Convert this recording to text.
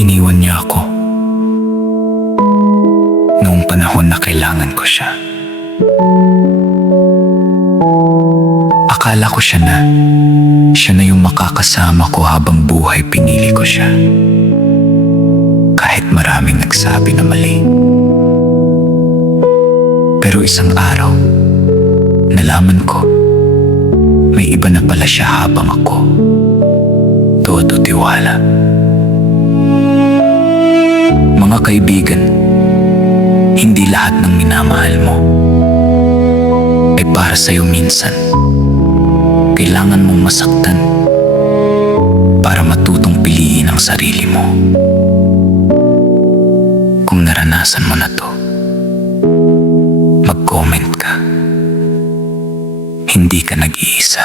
Iniwan niya ako noong panahon na kailangan ko siya. Akala ko siya na yung makakasama ko habang buhay. Pinili ko siya kahit maraming nagsabi na mali. Pero isang araw, nalaman ko may iba na pala siya habang ako todo tiwala. Mga kaibigan, hindi lahat ng minamahal mo ay para sa'yo. Minsan kailangan mong masaktan para matutong piliin ang sarili mo. Kung naranasan mo na to, mag-comment ka. Hindi ka nag-iisa.